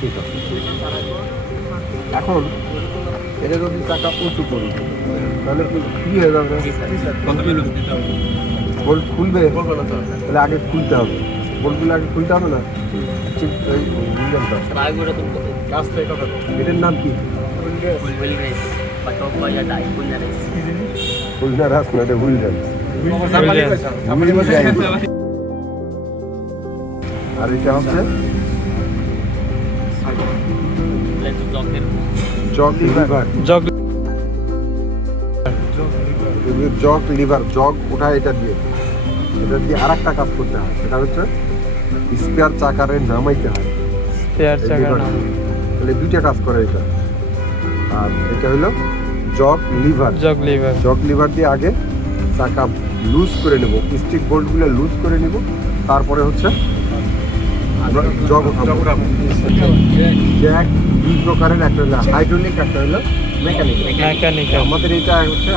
ঠিক আছে এখন এটা যদি টাকা উঁচু করি তাহলে কি হয়ে যাবে? বোল্ট খুলবে? তাহলে আগে খুলতে হবে। বোল্টগুলো আগে খুলতে হবে না? ঠিক এই বুঝলাম এটার নাম কি? খুলনা রাস না এটা রাস আর এটা হচ্ছে? Jog lever. Jog jog lever. Jog ওঠা এটা দিয়ে। এটা দিয়ে আর একটা কাজ করতে হয়। সেটা হচ্ছে স্পেয়ার চাকারে নামাইতে হয়। এই চাকার নাম তাহলে দুইটা কাজ করে এটা। আর এটা হলো jog lever. Jog lever. Jog lever দিয়ে আগে চাকা লুজ করে নেব। স্টিক বোল্টগুলো লুজ করে নেব। তারপরে হচ্ছে জগ উঠাবো জ্যাক দুই প্রকারের একটা হলো হাইড্রোলিক একটা হলো মেকানিক আমাদের এটা হচ্ছে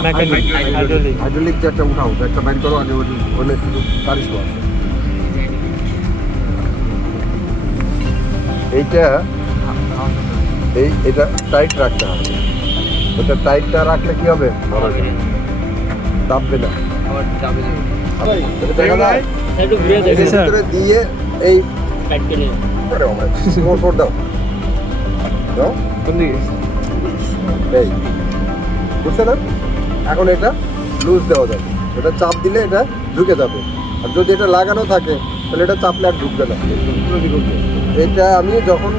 হাইড্রোলিক যে একটা উঠাও একটা বাইর করো আগে অনেক তারিশ আছে এইটা এই এটা টাইট রাখতে হবে ওটা টাইটটা রাখলে কি হবে দাববে না দিয়ে এই করে আমরা দাও। দাও এই বুঝছে না এখন এটা লুজ দেওয়া যাবে। এটা চাপ দিলে এটা ঢুকে যাবে। আর যদি এটা লাগানো থাকে তাহলে এটা চাপলে আর ঢুকবে না। এটা আমি যখন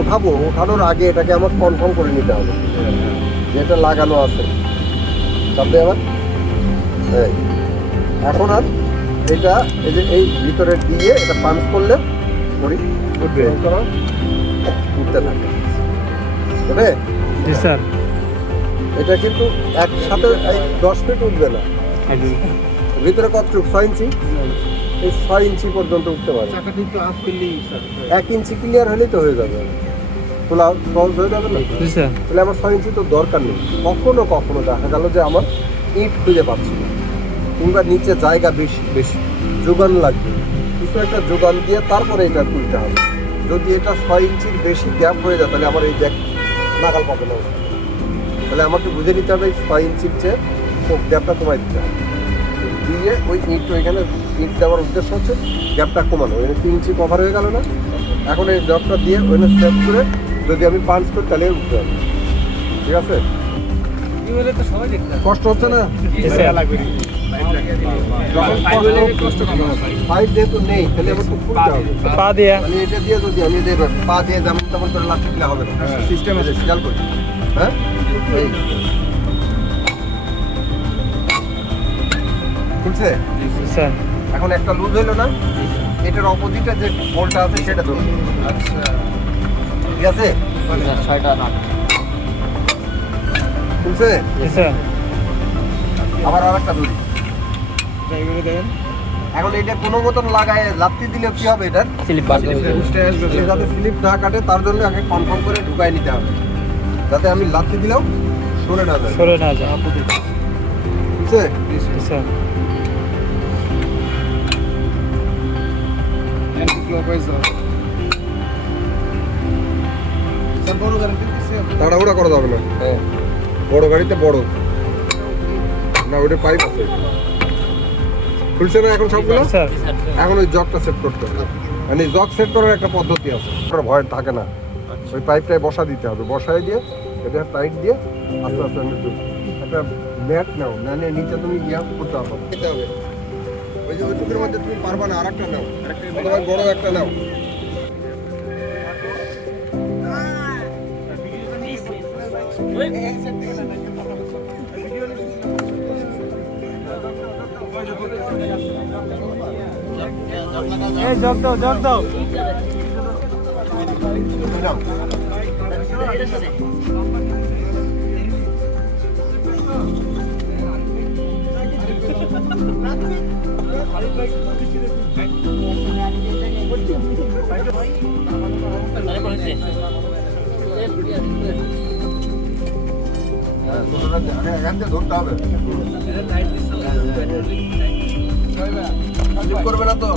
ওঠাবো ওঠানোর আগে এটাকে আমার কনফার্ম করে নিতে হবে যে এটা লাগানো আছে। চাপ দেয় আবার। এই এখন আর এটা এই যে এই ভিতরে দিয়ে এটা পাঞ্চ করলে করি উঠবে। উঠতে থাকে। ওঠে জি স্যার। এটা কিন্তু একসাথে দশ ফিট উঠবে না। ভিতরে কতটুকু ছয় ইঞ্চি? এই ছয় ইঞ্চি পর্যন্ত উঠতে পারে। এক ইঞ্চি ক্লিয়ার হলেই তো হয়ে যাবে। খোলা সহজ হয়ে যাবে না? তাহলে আমার ছয় ইঞ্চি তো দরকার নেই। কখনো কখনো দেখা গেল যে আমার ইট খুঁজে পাচ্ছি না। কিংবা নিচে জায়গা বেশি বেশি। যোগান লাগবে। কিছু একটা যোগান দিয়ে তারপরে এটা তুলতে হবে। যদি এটা ছয় ইঞ্চির বেশি গ্যাপ হয়ে যায় তাহলে আমার এই নাগাল পাবে না তাহলে আমাকে বুঝে নিতে হবে ছয় ইঞ্চির চেয়ে গ্যাপটা কমাই দিতে হবে। দিয়ে ওই ইট ওইখানে ইট দেওয়ার উদ্দেশ্য হচ্ছে গ্যাপটা কমানো। ওই তিন ইঞ্চি কভার হয়ে গেল না? এখন এই জবটা দিয়ে ওইখানে সেট করে যদি আমি পাঞ্চ করি তাহলে উঠতে হবে। ঠিক আছে? কষ্ট হচ্ছে না? স্যার। পাইপ যেহেতু নেই তাহলে এবার তো খুলতে হবে। পা। দিয়া? মানে এটা দিয়ে যদি আমি দেব। পা দিয়ে যেমন তেমন করে লাঠি দিলে হবে না। সিস্টেম আছে খেয়াল করি হ্যাঁ? খুলছে? স্যার এখন একটা লুজ হইল না? এটার অপোজিটে যে বলটা আছে সেটা ধরুন আচ্ছা। ঠিক আছে? খুলছে? জি স্যার আবার একটা ধরি এখন এটা কোনো মতন লাগায় লাত্তি দিলে কি হবে এটার স্লিপ সে যাতে স্লিপ না কাটে তার জন্য আগে কনফার্ম করে ঢুকাই নিতে হবে। যাতে আমি লাত্তি দিলেও সরে না যায়। সরে না যায়। বুঝছে? তাড়াহুড়া করা যাবে না। হ্যাঁ। বড় গাড়িতে বড়। না ওটা পাইপ আছে। খুলছে না এখন সবগুলো? স্যার। এখন ওই জগটা সেট করতে হবে। মানে জগ সেট করার একটা পদ্ধতি আছে। ভয় থাকে না। ওই পাইপটায় বসা দিতে হবে। বসায় দিয়ে এটা টাইট দিয়ে আস্তে আস্তে আমি একটা ম্যাট নাও। না নিয়ে নিচে তুমি ইয়া করতে পারব দিতে হবে। ওই যে ওইটুকুর মধ্যে তুমি পারবা না আরেকটা নাও। অথবা বড় একটা নাও। এই জগ দাও জগ দাও। ধরতে হবে করবে না তো।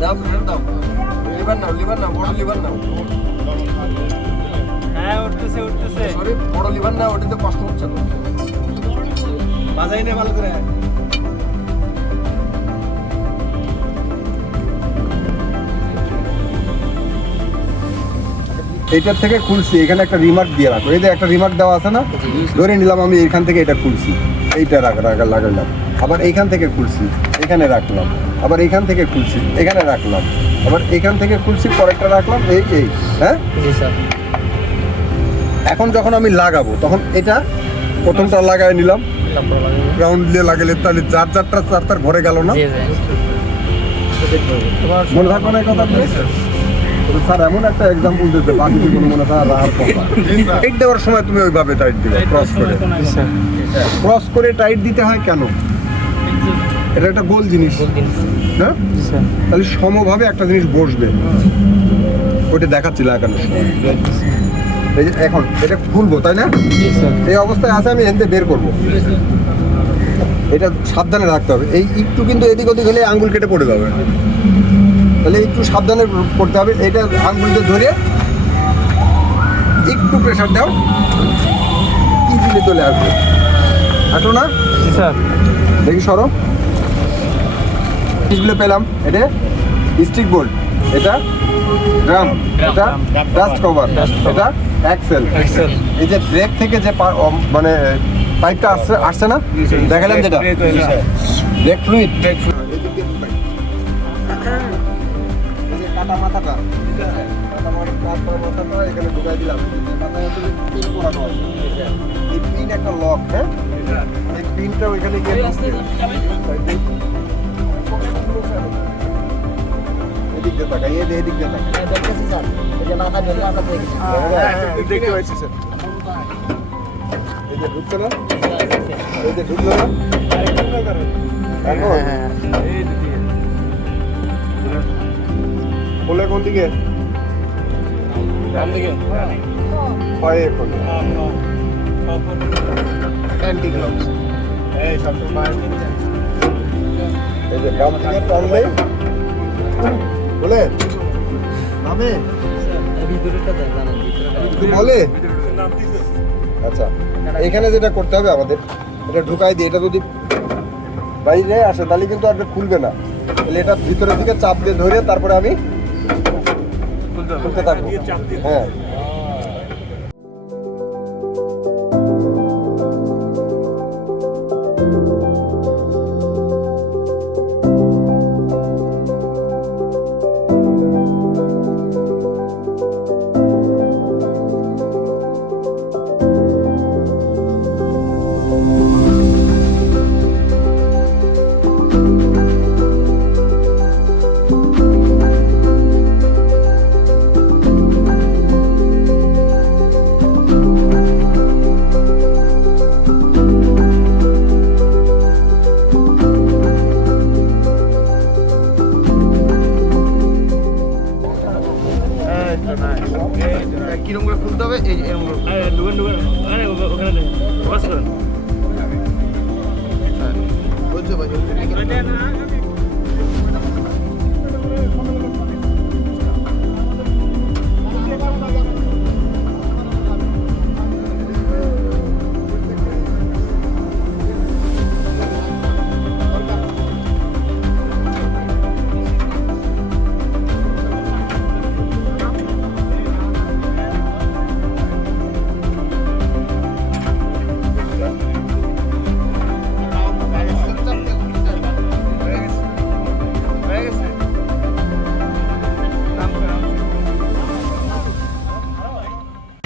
দাও ফেরত দাও। লিভার নাও লিভার নাও বড় লিভার হ্যাঁ উঠতেছে উঠতেছে। বড় লিবার না ওটিতে কষ্ট হচ্ছে। না বাজাই নে ভালো করে। এইটার থেকে খুলছি এখানে একটা রিমার্ক দিয়ে রাখো। এই যে একটা রিমার্ক দেওয়া আছে না ধরে নিলাম আমি এখান থেকে এটা খুলছি। এইটা রাখ রাখা লাগালাম। আবার এইখান থেকে খুলছি এখানে রাখলাম। আবার এখান থেকে খুলছি এখানে রাখলাম। আবার এখান থেকে খুলছি পরেরটা রাখলাম এই এই হ্যাঁ? জি এখন যখন আমি লাগাবো তখন এটা প্রথমটা লাগাই নিলাম। গ্রাউন্ড দিয়ে লাগালে তাহলে যার যারটা চার তার ঘরে গেল না? মনে থাকবে না কথা? স্যার। এমন একটা এক্সাম্পল দিতে বাকি মনে হয় রাহার কথা টাইট দেওয়ার সময় তুমি ওইভাবে টাইট দিবে ক্রস করে। ক্রস করে টাইট দিতে হয় কেন? এটা একটা গোল জিনিস। না তাহলে সমভাবে একটা জিনিস বসবে। ওইটা দেখাচ্ছিল এখানে এই যে এখন এটা খুলবো তাই না? স্যার এই অবস্থায় আছে আমি এনতে বের করব। এটা সাবধানে রাখতে হবে। এই একটু কিন্তু এদিক ওদিক হলে আঙ্গুল কেটে পড়ে যাবে। তাহলে একটু সাবধানে করতে হবে। এটা আঙ্গুলটা ধরে একটু প্রেশার দাও। ইজিলি চলে আসবে। হাঁটো না? স্যার দেখি সরো। জিনিসগুলো পেলাম। এটা স্টিক বোল্ট এটা ড্রাম এটা ডাস্ট কভার এটা অ্যাক্সেল এক্সেল এই যে ব্রেক থেকে যে মানে পাইপটা আসছে আসছে না? দেখালাম যেটা? ব্রেক ফ্লুইড কাটা মাথাটা। কাটা মাথাটা এখানে ঢুকাই দিলাম। পিন করানো আছে। এই পিন একটা লক হ্যাঁ? এই পিনটা ওইখানে গিয়ে এদিক দিয়ে তাকাই। এদিক এদিক দিয়ে তাকাই দেখতে পাচ্ছি স্যার। এই যে ঢুকছে না? এই যে ঢুকলো না? বলে কোন দিকে? হয় এখন অ্যান্টি গ্লাভস এই যে বাম দিকে টানলে বলে নামে। আচ্ছা এখানে যেটা করতে হবে আমাদের, এটা ঢুকাই দিয়ে, এটা যদি বাইরে আসে, তাহলে কিন্তু আর খুলবে না। তাহলে এটা ভিতরের দিকে চাপ দিয়ে ধরে তারপরে আমি খুলতে থাকব। হ্যাঁ।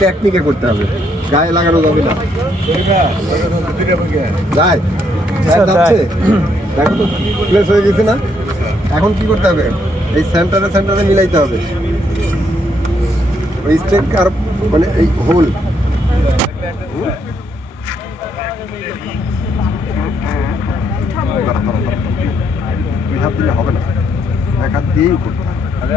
টেকনিকে করতে হবে। গায়ে লাগানো যাবে না। গায়ে যাচ্ছে। দেখো তো প্লেস হয়ে গেছে না? এখন কি করতে হবে? এই সেন্টারে সেন্টারে মিলাইতে হবে। ওই স্টেক আর মানে এই হোল দুই হাত দিলে হবে না। এক হাত দিয়েই করতে হবে।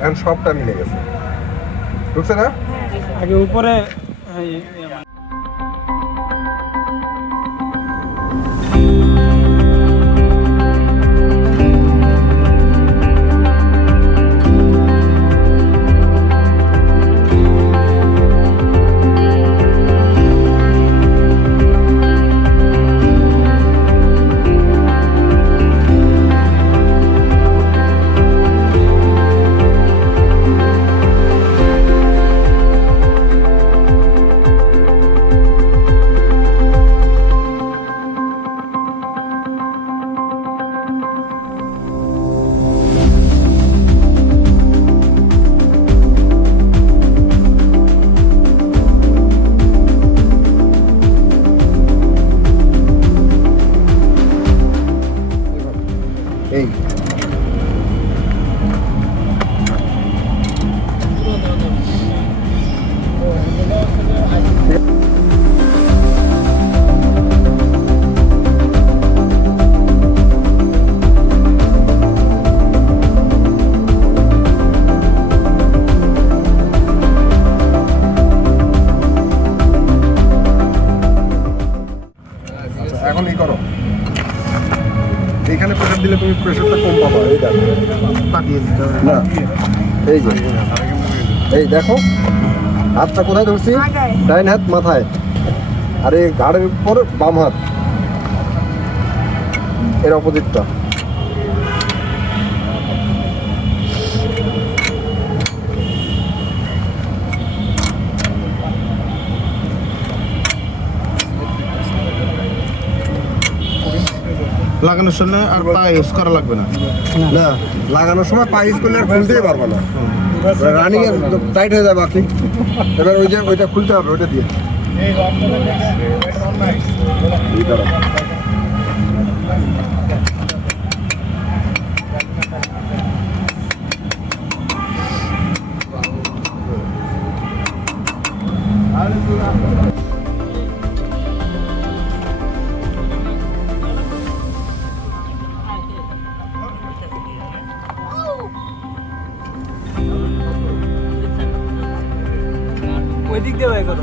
এখন সবটা মিলে গেছে। বুঝছে না আগে উপরে এই যে এই দেখো হাতটা কোথায় ধরছি? ডাইন হাত মাথায়। আর এই ঘাড়ের উপর বাম হাত। এর অপোজিটটা। লাগানোর সময় আর পা ইউজ করা লাগবে না। না, লাগানোর সময় পা ইউজ করলে আর খুলতেই পারবে না। রানিং টাইট হয়ে যাবে বাকি। এবার ওই যে ওইটা খুলতে হবে, ওইটা দিয়ে। ওই দিক দিয়ে করো